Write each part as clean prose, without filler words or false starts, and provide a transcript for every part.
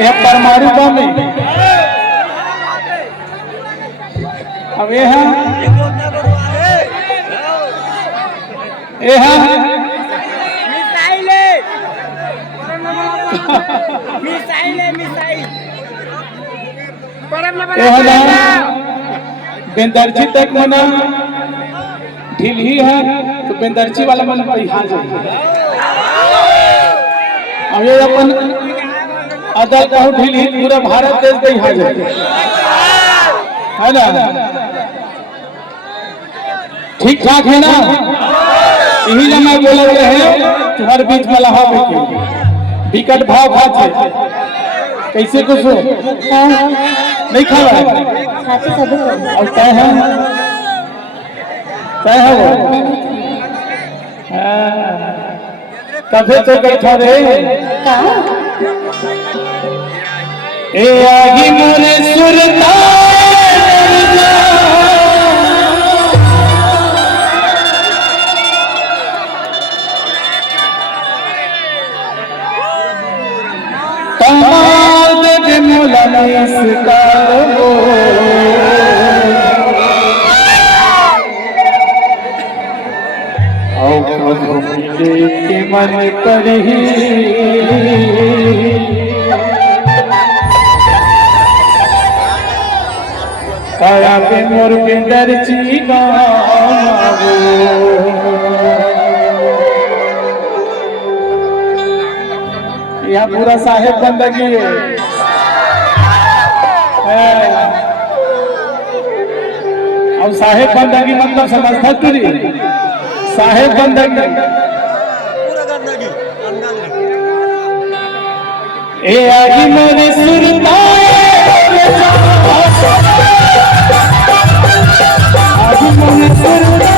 यह परमाणु बम है। अब ये है बेंदर्जी तक मना ढील ही है तो बेंदर्जी वाला मन पर यहाँ जाए। अब ये अपन अदल कहूँ ढील ही पूरा भारत देश पे यहाँ जाए है ना। ठीक ठाक है ना। यही जब मैं बोल रहे हैं तुम्हारे बीच में लहा विकट भाव खाते कैसे कुछ नहीं खा रहा और क्या है वो कभी तो बैठा रे ए आगी मोरे सुरता के मन पर ही काया पे मोर के दर्ची गावो यहाँ पूरा साहेब बंदगी है। अब साहेब बंदगी मतलब समझता तू नहीं साहेब बंदगी ए आगी मोरे सुरता आगी मोरे सुरता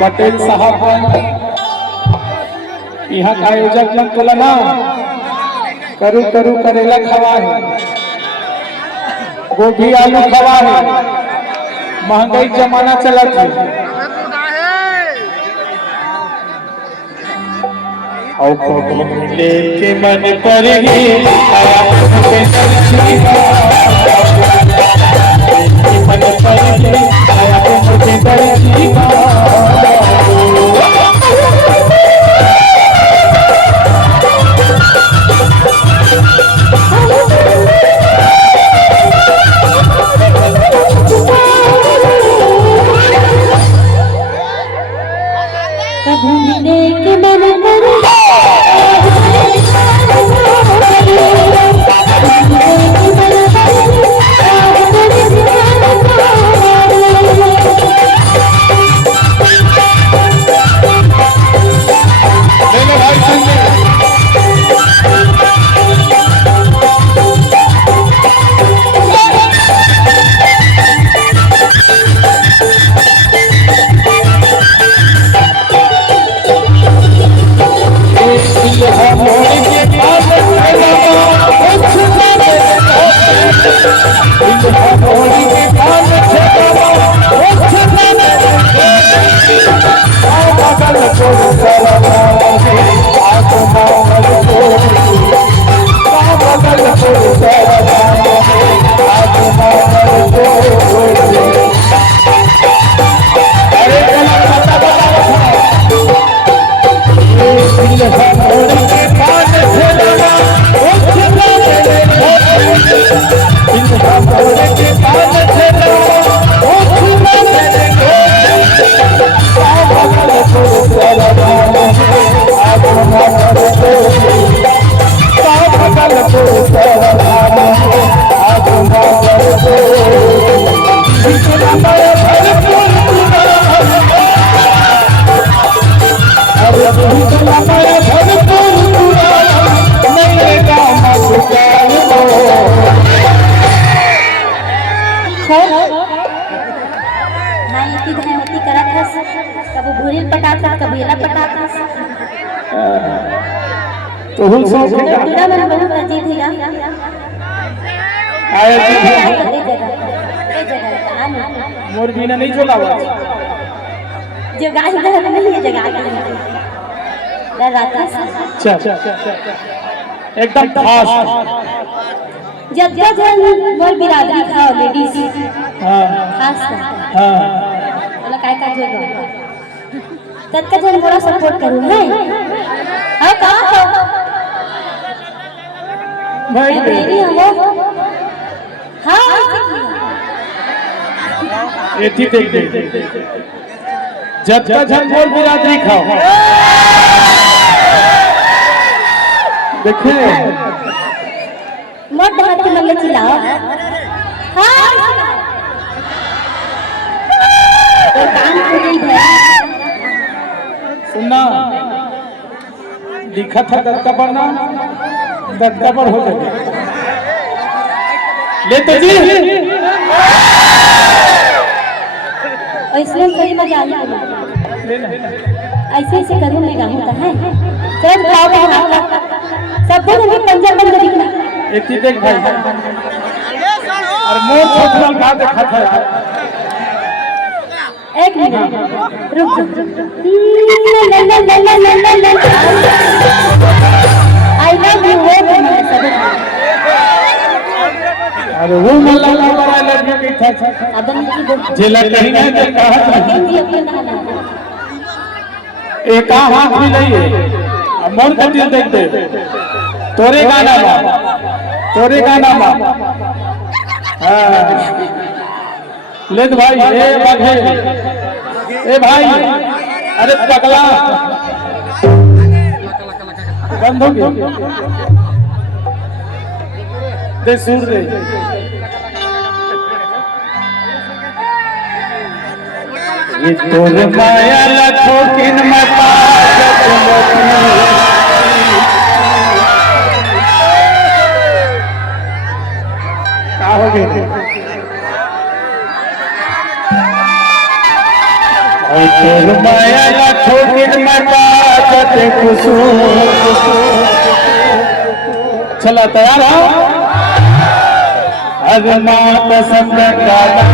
पटेल साहब यहाँ का आयोजक जन बोला ना करू करू करेला खवा है गोभी आलू खवा है महंगाई जमाना चला था के मन पर ही मन पर ही कभी भूरिल पटाता कबीला पटाता तो हम सब पूरा मन बहुत अजीब है आया जी जगह मोर बिना नहीं चलावा जो गाय इधर नहीं है जगह रात अच्छा एकदम फास्ट जब मोर बिरादरी खाओ लेडीज हाँ खास हाँ बोला काय का जोर तब का जन थोड़ा सपोर्ट करूं है हां कहां हो भाई मेरी हम हां एथी देख जब का झंझोर बिरादरी खाओ देखे मोट हाथ के मल्ले चिल्लाओ हां तो काम हो गई है सुनना लिखा था दत्ता पर ना दत्ता पर हो जाए ले तो जी ऐसे कोई मजा आ ऐसे ऐसे करूँ मैं गाऊँ तो है सब खाओ सब बोले पंजाब बंद दिखना एक देख भाई और मोर छोटल का देखा था यार एक मिनट रुक आई लव यू अरे वो मल्ला बड़ा लड़की की था अब नहीं जेला कहीं है तो कहा एक हाथ भी नहीं है मोर का दिल देख दे तोरे गाना हाँ ले भाई ए भाई अरे पगला बंद हो गया दे सुर दे ये तोर माया लाखों किन मता क्या हो गए तोर माया लाखों किन मता जते कुसुम चला तैयार हो अजना पसंद अजना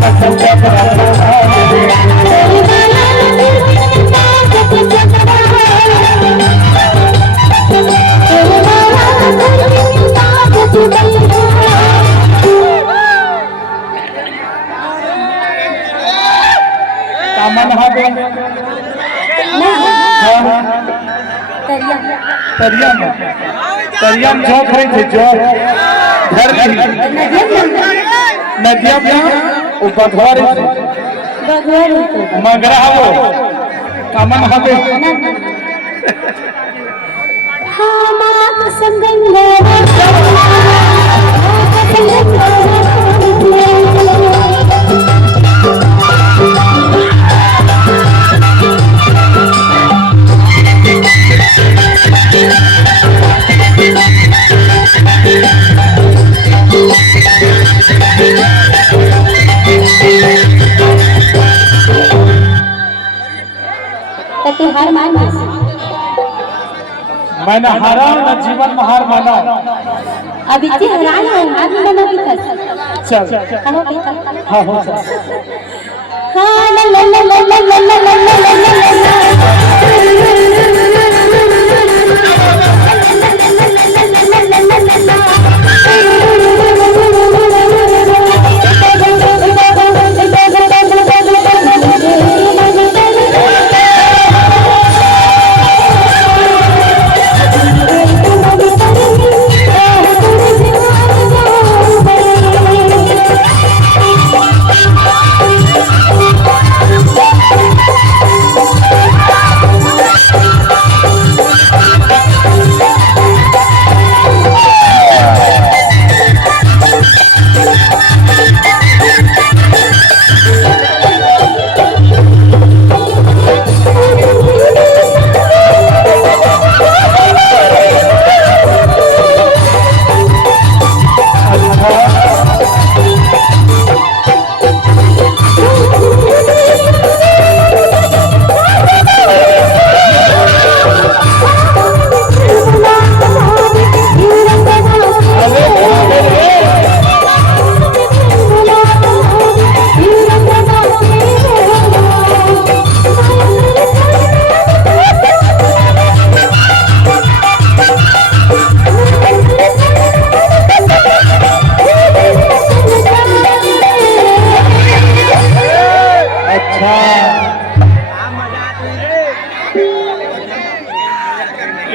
पसंद कामन हागे तरिया में जॉब रही थे जॉब घर नदिया में वो बघवारी मगरा वो कामन हागे हार मान मैंने हारा न जीवन में हार माना अब इतनी हैरान है हार में ना भी चल हम पीता हाँ हो चल हां ला ला ला ला ला ला ला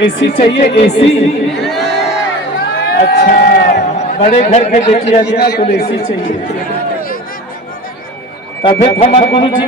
एसी चाहिए एसी। अच्छा बड़े घर के बेटिया जी तो एसी चाहिए। तभी हमारे गुरु जी